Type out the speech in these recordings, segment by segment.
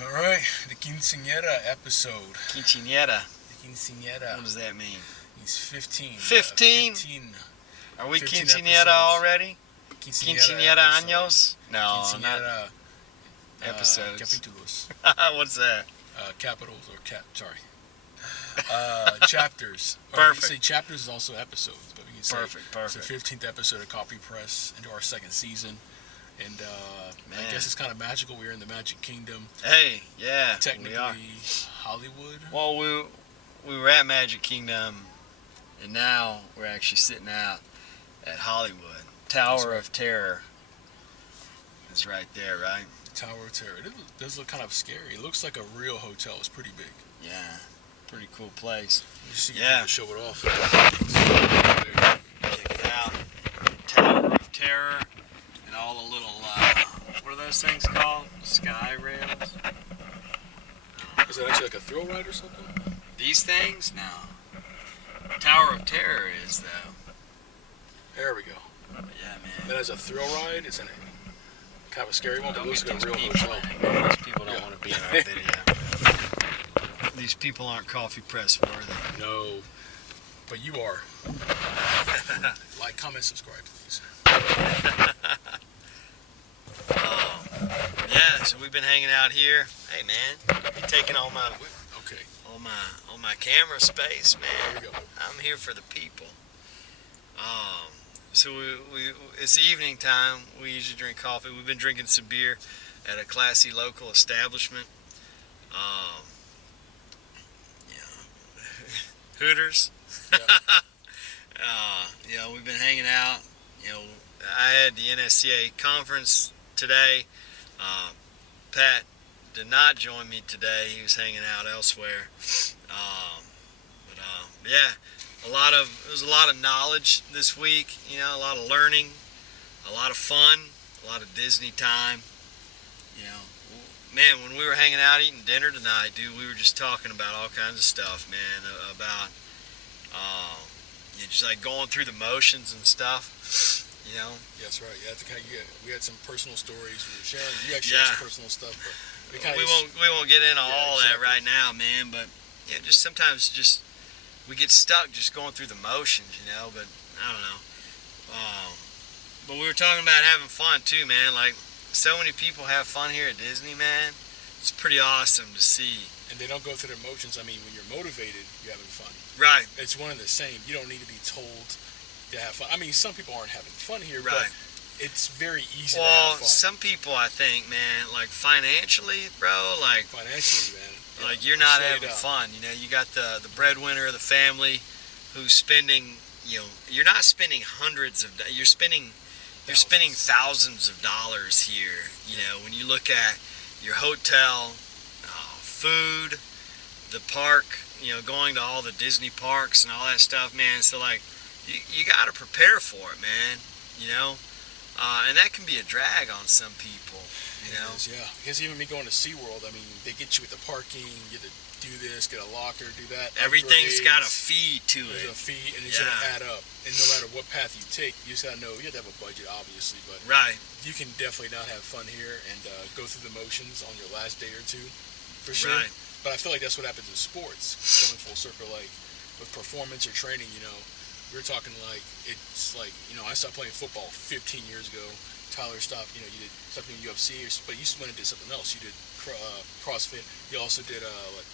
All right, the quinceañera episode. Quinceañera. The quinceañera. What does that mean? He's 15. 15? 15. Are we 15 quinceañera episodes. already? Quinceañera episode. años? No, not Quinceañera episodes. capítulos. What's that? Capitals or sorry. Chapters. Or Perfect. You can say chapters is also episodes, but we can say Perfect. it's the 15th episode of Copy Press into our second season. And I guess it's kind of magical. We're in the Magic Kingdom. Hey, yeah, Technically, we are. Hollywood. Well, we were at Magic Kingdom, and now we're actually sitting out at Hollywood. Tower of Terror is right there, right? Tower of Terror. It does look kind of scary. It looks like a real hotel. It's pretty big. Yeah, pretty cool place. You see, Yeah. show it off. Check it out. Tower of Terror and all the little, what are those things called? Sky rails? Is that actually like a thrill ride or something? These things? No. Tower of Terror is, though. There we go. Yeah, man. That has a thrill ride. It's kind of a scary one, but it Don't looks get like a these real people, hotel. man. These people don't want to be in our video. These people aren't coffee press worthy. No, but you are. Like, comment, subscribe, please. Yeah, so we've been hanging out here. Hey, man, you taking all my Okay, all my camera space, there man. we go. I'm here for the people. So it's evening time. We usually drink coffee. We've been drinking some beer at a classy local establishment. You know, Hooters. Yep. We've been hanging out. I had the NSCA conference today. Pat did not join me today. He was hanging out elsewhere. Yeah, it was a lot of knowledge this week. A lot of learning, a lot of fun, a lot of Disney time. Man, when we were hanging out eating dinner tonight, dude, we were just talking about all kinds of stuff, man. About just like going through the motions and stuff. Yeah, that's right. We had some personal stories we were sharing. You actually had some personal stuff, but we won't get into all that right now, man. But just sometimes we get stuck just going through the motions, But I don't know. But we were talking about having fun too, man. Like so many people have fun here at Disney, man. It's pretty awesome to see. And they don't go through their motions. I mean, when you're motivated, you're having fun. Right. It's one and the same. You don't need to be told to have fun. I mean, some people aren't having fun here, right. But it's very easy to Well, have fun. some people, I think, man, like financially, bro, like Financially, man. like you're not having fun. You got the breadwinner of the family who's spending, you're not spending hundreds of, you're spending thousands of dollars here. When you look at your hotel, food, the park, going to all the Disney parks and all that stuff, man. So like, you got to prepare for it, man. And that can be a drag on some people. It is, yeah. Because even me going to SeaWorld, I mean, they get you with the parking, you get to do this, get a locker, do that. Everything's got a fee to it. There's a fee, and it's going to add up. And no matter what path you take, you just got to know, you have to have a budget, obviously, but right. You can definitely not have fun here and go through the motions on your last day or two, for sure. Right. But I feel like that's what happens in sports, going full circle, like with performance or training, we were talking like, it's like, I stopped playing football 15 years ago. Tyler stopped, you did something in UFC, but you went and did something else. You did CrossFit. You also did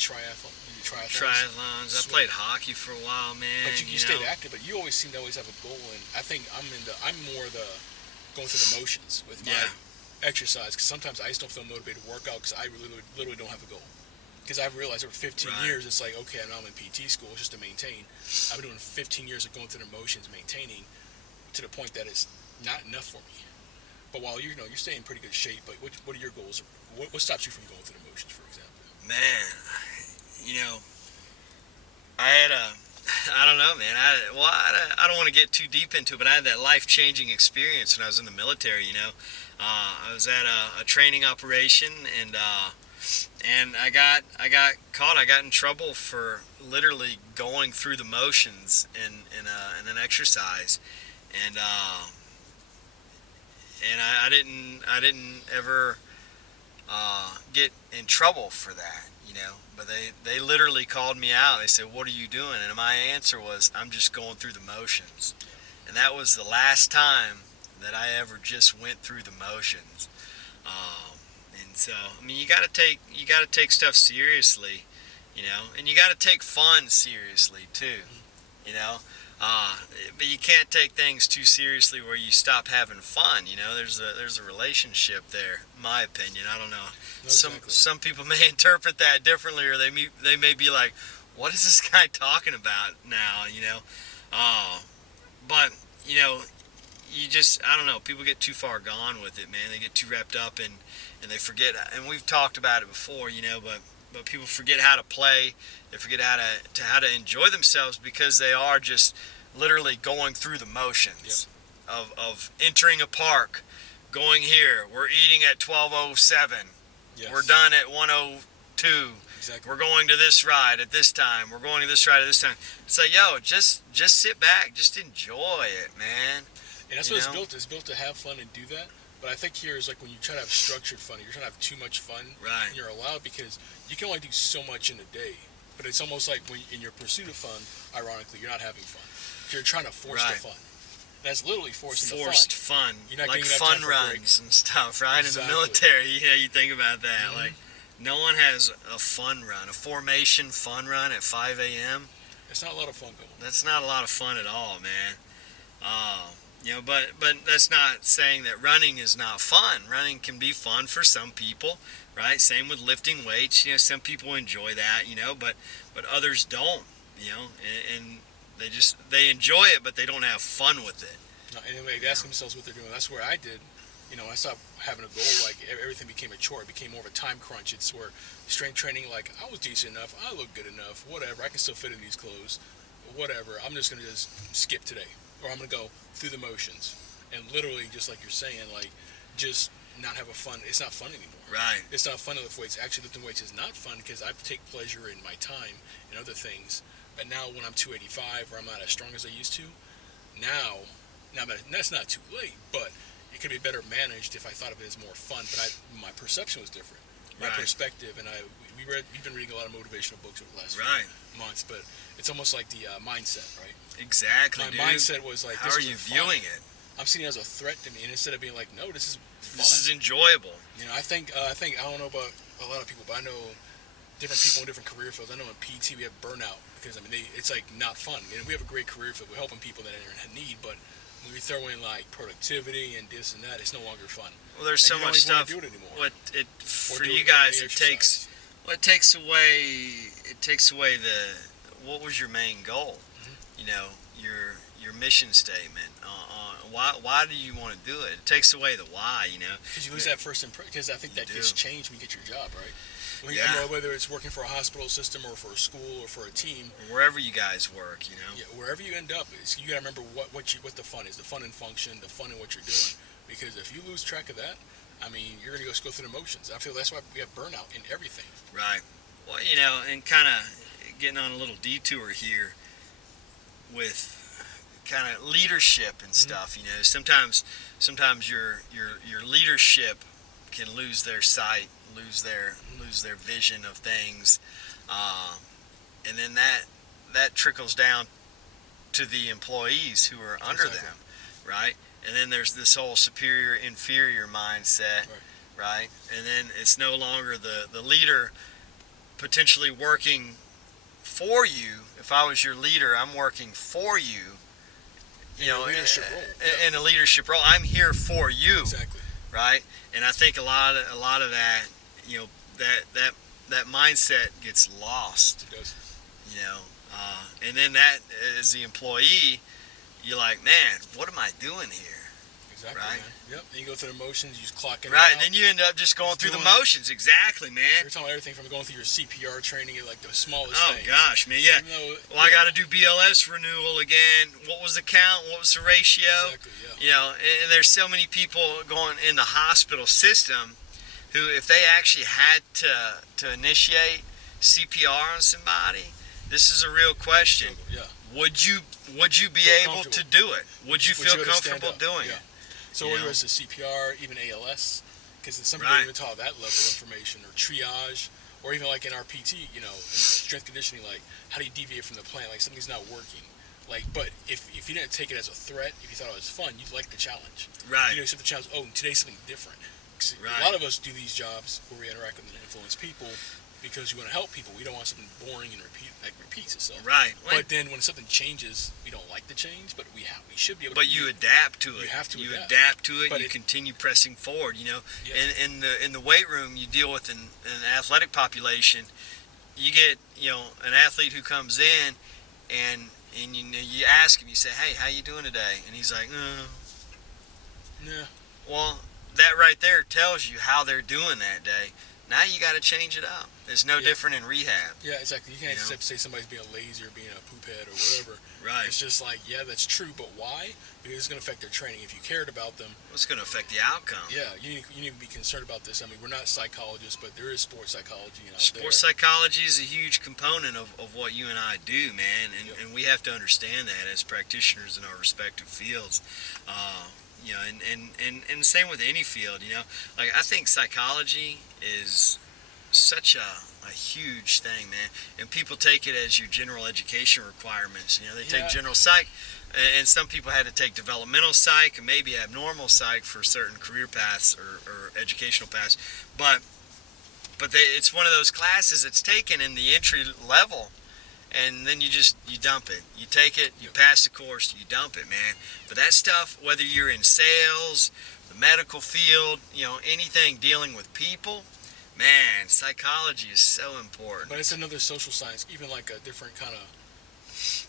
triathlon. You did Triathlons. I played hockey for a while, man. But you stayed active, but you always seem to always have a goal. And I think I'm more the going through the motions with my exercise, because sometimes I just don't feel motivated to work out because I literally don't have a goal. Because I've realized over 15 years, it's like, okay, now I'm in PT school just to maintain. I've been doing 15 years of going through the motions, maintaining, to the point that it's not enough for me. But while you're staying in pretty good shape, but what are your goals? What stops you from going through the motions, for example? Man, I don't know, man. I don't want to get too deep into it, but I had that life-changing experience when I was in the military. I was at a training operation, and I got caught. I got in trouble for literally going through the motions in an exercise, and I didn't ever get in trouble for that, but they literally called me out. They said, what are you doing? And my answer was, I'm just going through the motions. And that was the last time that I ever just went through the motions. And so, I mean, you got to take stuff seriously, and you got to take fun seriously too, but you can't take things too seriously where you stop having fun. There's a relationship there, in my opinion. I don't know. Exactly. Some people may interpret that differently, or they may be like, what is this guy talking about now? But you just, I don't know, people get too far gone with it, man. They get too wrapped up and they forget, and we've talked about it before, but people forget how to play. They forget how to enjoy themselves because they are just literally going through the motions of entering a park, going here, we're eating at 12:07, we're done at 1:02. Exactly. We're going to this ride at this time. We're going to this ride at this time. It's like, yo, just sit back, just enjoy it, man. And that's what it's built. It's built to have fun and do that. But I think here is like when you try to have structured fun, you're trying to have too much fun. Right. And you're allowed because you can only do so much in a day. But it's almost like when in your pursuit of fun, ironically, you're not having fun. You're trying to force the fun. That's literally forcing forced the fun. fun. You're not like getting fun time for runs breaks. and stuff, right? Exactly. In the military, you think about that. Mm-hmm. Like, no one has a fun run, a formation fun run at 5 a.m. It's not a lot of fun, though. That's not a lot of fun at all, man. But that's not saying that running is not fun. Running can be fun for some people, right? Same with lifting weights. Some people enjoy that, but others don't, and they enjoy it, but they don't have fun with it. And they ask themselves what they're doing. That's where I did. I stopped having a goal. Like everything became a chore. It became more of a time crunch. It's where strength training, like I was decent enough, I look good enough, whatever. I can still fit in these clothes, whatever. I'm just gonna just skip today, or I'm gonna go through the motions, and literally, just like you're saying, like just not have a fun. It's not fun anymore. Right. It's not fun to lift weights. Actually, lifting weights is not fun because I take pleasure in my time and other things. But now, when I'm 285 or I'm not as strong as I used to, now that's not too late, but it could be better managed if I thought of it as more fun. But my perception was different, my perspective, and we've been reading a lot of motivational books over the last few months. But it's almost like the mindset, right? Exactly. My mindset was like, how are you viewing it? I'm seeing it as a threat to me, and instead of being like, no, this is fun. This is enjoyable. I think I don't know about a lot of people, but I know different people in different career fields. I know in PT we have burnout because it's like not fun. And we have a great career field. We're helping people that are in need, but when we throw in like productivity and this and that, it's no longer fun. Well, there's so much stuff. Do it anymore. For you guys, it takes away the. What was your main goal? Mm-hmm. Your mission statement. Why do you want to do it? It takes away the why. Because you lose that first impression. Because I think that gets changed when you get your job, right? Whether it's working for a hospital system or for a school or for a team, or wherever you guys work, Yeah, wherever you end up, you gotta remember what the fun is, the fun in function, the fun in what you're doing. Because if you lose track of that, I mean, you're gonna go through the motions. I feel that's why we have burnout in everything. Right. Well, and kind of getting on a little detour here with kind of leadership and stuff. Sometimes your leadership can lose their sight, lose their vision of things, and then that trickles down to the employees who are under them, right? And then there's this whole superior inferior mindset, right? And then it's no longer the leader potentially working for you. If I was your leader, I'm working for you. In a leadership role. In a leadership role, I'm here for you. Exactly. Right? And I think a lot of that, that mindset gets lost. It does. And then that, as the employee, you're like, man, what am I doing here? Exactly, right? man. Yep. And you go through the motions, you just clock in. Right, and then you end up just going through the motions. Exactly, man. You're talking about everything from going through your CPR training, like the smallest things. Oh gosh, man, yeah. Well, I got to do BLS renewal again. What was the count? What was the ratio? Exactly, yeah. And there's so many people going in the hospital system who, if they actually had to initiate CPR on somebody, this is a real question. Yeah. Would you be able to do it? Would you feel comfortable doing it? So whether it's the CPR, even ALS, because some people don't even talk that level of information or triage, or even like in our PT, in strength conditioning, like how do you deviate from the plan? Like something's not working. Like, but if you didn't take it as a threat, if you thought it was fun, you'd like the challenge. Right. Accept the challenge. Oh, today's something different. Right. A lot of us do these jobs where we interact with and influence people because we want to help people. We don't want something boring and repeats itself. Right. But then when something changes, we don't like the change, but we should be able. But you adapt to it. You have to. You adapt to it. But you continue pressing forward. Yeah. And in the weight room, you deal with an athletic population. You get an athlete who comes in, and you ask him. You say, "Hey, how you doing today?" And he's like, "Yeah." Well, that right there tells you how they're doing that day. Now you got to change it up. It's no different in rehab. Yeah, exactly. You can't just say somebody's being lazy or being a poop head or whatever. Right. It's just like, yeah, that's true, but why? Because it's going to affect their training. If you cared about them, it's going to affect the outcome. Yeah, you need to be concerned about this. I mean, we're not psychologists, but there is sports psychology out there. Sports psychology is a huge component of what you and I do, man, and we have to understand that as practitioners in our respective fields. And same with any field, like I think psychology is such a huge thing, man, and people take it as your general education requirements. They take general psych, and some people had to take developmental psych and maybe abnormal psych for certain career paths or educational paths, but it's one of those classes that's taken in the entry level. And then you dump it. You take it, you pass the course, you dump it, man. But that stuff, whether you're in sales, the medical field, anything dealing with people, man, psychology is so important. But it's another social science, even like a different kind of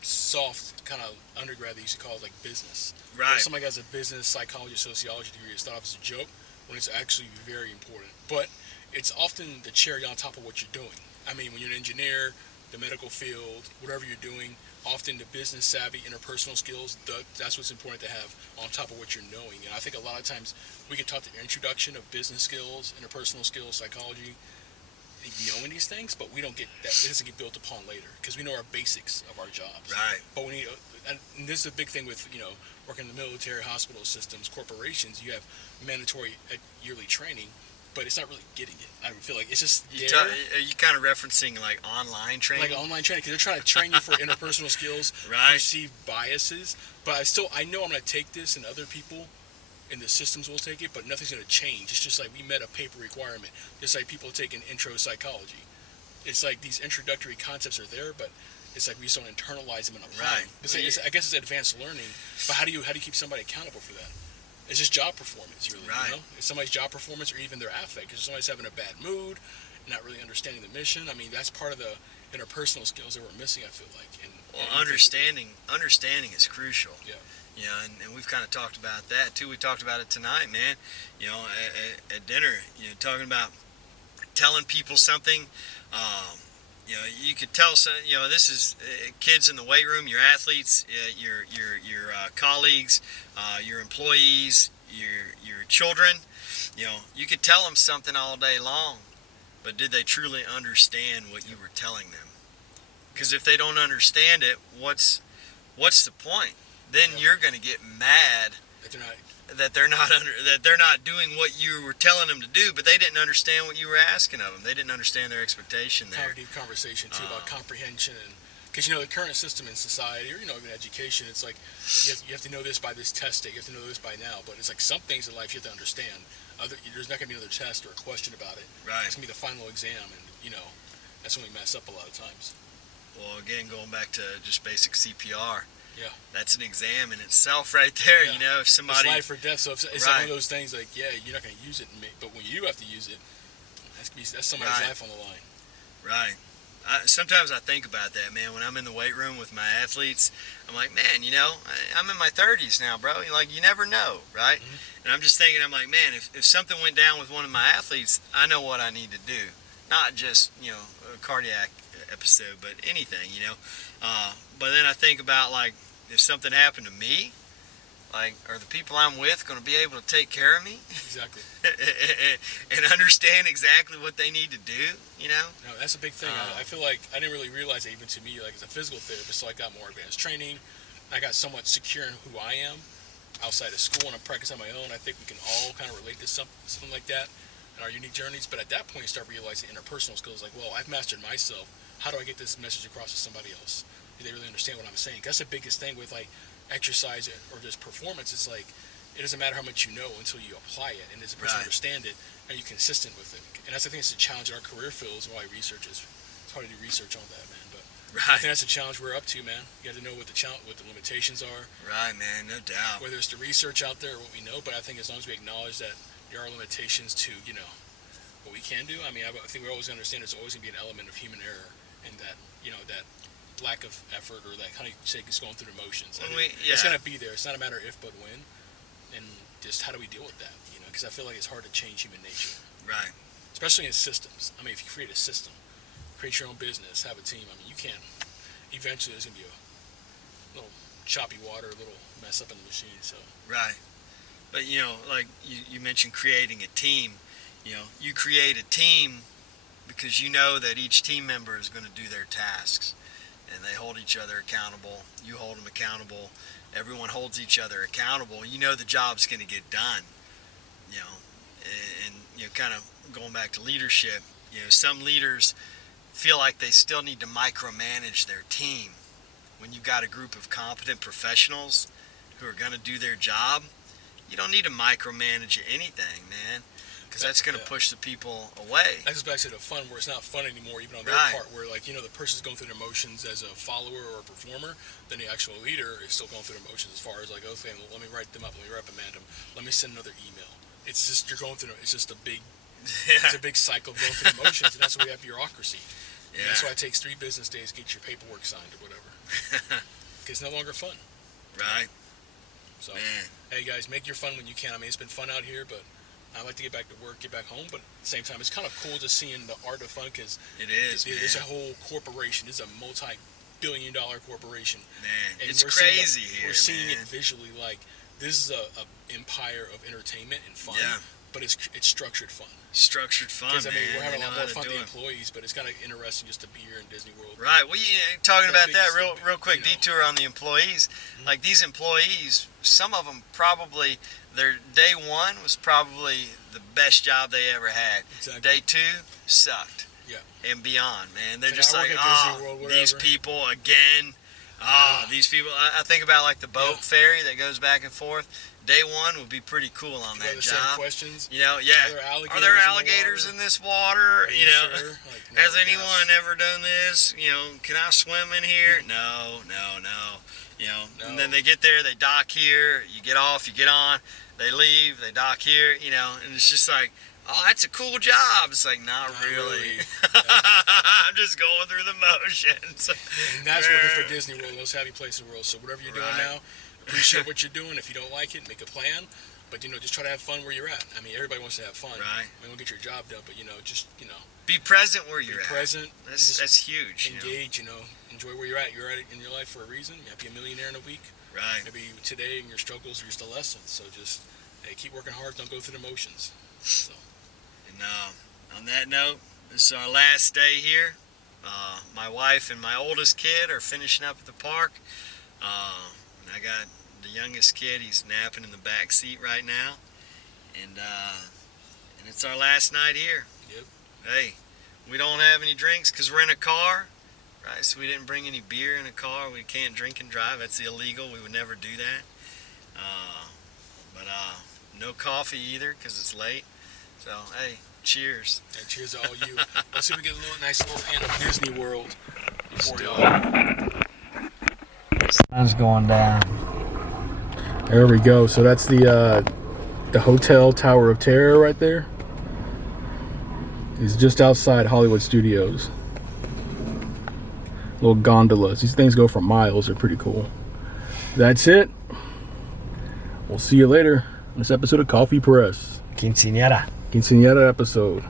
soft kind of undergrad they used to call it like business. Right. If somebody has a business, psychology, sociology degree, it's thought of as a joke when it's actually very important. But it's often the cherry on top of what you're doing. I mean, when you're an engineer, the medical field, whatever you're doing, often the business savvy, interpersonal skills, that's what's important to have on top of what you're knowing. And I think a lot of times we get taught the introduction of business skills, interpersonal skills, psychology, knowing these things, but we don't get that. It doesn't get built upon later because we know our basics of our jobs. Right. But when and this is a big thing with working in the military, hospital systems, corporations, you have mandatory yearly training. But it's not really getting it. I feel like it's just there. Are you kind of referencing like online training? Like online training, because they're trying to train you for interpersonal skills, right. Perceived biases. But I know I'm going to take this, and other people in the systems will take it, but nothing's going to change. It's just like we met a paper requirement. Just like people taking intro psychology. It's like these introductory concepts are there, but it's like we just don't internalize them and apply them. Right. I guess it's advanced learning, but how do you keep somebody accountable for that? It's just job performance, really. Right. It's somebody's job performance or even their affect. Because somebody's having a bad mood, not really understanding the mission. I mean, that's part of the interpersonal skills that we're missing, I feel like. Understanding is crucial. Yeah. And we've kind of talked about that too. We talked about it tonight, man. At dinner, talking about telling people something. You could tell some. This is kids in the weight room, your athletes, your colleagues, your employees, your children. You could tell them something all day long, but did they truly understand what you were telling them? Because if they don't understand it, what's the point? Then you're going to get mad that they're not doing what you were telling them to do, but they didn't understand what you were asking of them. They didn't understand their expectation there. Kind of deep conversation too about comprehension, and because the current system in society, or even education, it's like you have to know this by this test date, you have to know this by now. But it's like some things in life you have to understand. There's not going to be another test or a question about it. Right. It's going to be the final exam, and that's when we mess up a lot of times. Well, again, going back to just basic CPR. Yeah. That's an exam in itself right there. Yeah. If somebody... It's life or death. So it's like one of those things like, yeah, you're not going to use it, but when you have to use it, that's somebody's life on the line. Right. Sometimes I think about that, man. When I'm in the weight room with my athletes, I'm like, man, I'm in my 30s now, bro. You never know, right? Mm-hmm. And I'm just thinking, I'm like, man, if something went down with one of my athletes, I know what I need to do. Not just, a cardiac episode, but anything, But then I think about, like, if something happened to me, like, are the people I'm with going to be able to take care of me? Exactly. and understand exactly what they need to do, No, that's a big thing. I feel like I didn't really realize it even to me, like, as a physical therapist, so I got more advanced training. I got somewhat secure in who I am. outside of school and I'm practicing on my own. I think we can all kind of relate to something like that in our unique journeys. But at that point, you start realizing interpersonal skills. Like, well, I've mastered myself. How do I get this message across to somebody else? Do they really understand what I'm saying? That's the biggest thing with like exercise or just performance. It's like it doesn't matter how much you know until you apply it, and as a person understand it, are you consistent with it? And that's the thing. It's a challenge in our career fields. Why research is it's hard to do research on that, man. But I think that's the challenge we're up to, man. You got to know what the limitations are. Right, man, no doubt. Whether it's the research out there or what we know, but I think as long as we acknowledge that there are limitations to what we can do. I mean, I think we're always going to understand there's always going to be an element of human error, and that that lack of effort or that kind of say it's going through the motions. It's going to be there. It's not a matter of if but when, and just how do we deal with that? Because I feel like it's hard to change human nature. Right. Especially in systems. I mean, if you create a system, create your own business, have a team. I mean, you can't. Eventually, there's going to be a little choppy water, a little mess up in the machine. So. Right. But like you mentioned, creating a team. You create a team because you know that each team member is going to do their tasks. And they hold each other accountable. You hold them accountable. Everyone holds each other accountable. You know the job's going to get done. And kind of going back to leadership, some leaders feel like they still need to micromanage their team. When you've got a group of competent professionals who are going to do their job, you don't need to micromanage anything, man. Because that's going to push the people away. That goes back to the fun, where it's not fun anymore, even on their part, where the person's going through their motions as a follower or a performer, then the actual leader is still going through their motions as far as like, okay, well, let me write them up, let me reprimand them, let me send another email. It's just you're going through. It's just a big, it's a big cycle of going through the motions, and that's why we have bureaucracy. And that's why it takes 3 business days to get your paperwork signed or whatever. Because it's no longer fun. Right. So, hey guys, make your fun when you can. I mean, it's been fun out here, but I like to get back to work, get back home, but at the same time, it's kind of cool just seeing the art of fun because it's a whole corporation. It's a multi-billion-dollar corporation. Man, and it's crazy here. We're seeing it visually like this is a empire of entertainment and fun, but it's structured fun. Structured fun, because, I mean, we're having a lot more fun with the employees, but it's kind of interesting just to be here in Disney World. Right. Well, talking about that real quick detour on the employees. Mm-hmm. Like these employees, some of them probably their day one was probably the best job they ever had. Exactly. Day 2 sucked. Yeah. And beyond, man. They're like, just like, these people again. These people. I think about like the boat ferry that goes back and forth. Day 1 would be pretty cool on that job. Same questions. Are there alligators in this water? Sure? Like, no, has anyone ever done this? Can I swim in here? No. And then they get there, they dock here. You get off, you get on. They leave, they dock here. And it's just like, oh, that's a cool job. It's like, not really. I'm just going through the motions. And that's working for Disney World, the most happy place in the world. So whatever you're doing now, appreciate what you're doing. If you don't like it, make a plan. But just try to have fun where you're at. I mean, everybody wants to have fun. Right. I mean, we'll get your job done, but be present where you're at. Be present. That's huge. Engage. Enjoy where you're at. You're at it in your life for a reason. You might be a millionaire in a week. Right. Maybe today and your struggles are just a lesson. So just keep working hard. Don't go through the motions. So. And on that note, this is our last day here. My wife and my oldest kid are finishing up at the park. And I got the youngest kid. He's napping in the back seat right now. And it's our last night here. Yep. Hey, we don't have any drinks because we're in a car. Right, so we didn't bring any beer in a car. We can't drink and drive. That's illegal. We would never do that. But no coffee either because it's late. So, hey, cheers. And cheers to all you. Let's see if we get a nice little pan of Disney World before y'all. Sun's going down. There we go. So that's the Hotel Tower of Terror right there. It's just outside Hollywood Studios. Little gondolas. These things go for miles. They're pretty cool. That's it. We'll see you later on this episode of Coffee Press. Quinceañera episode.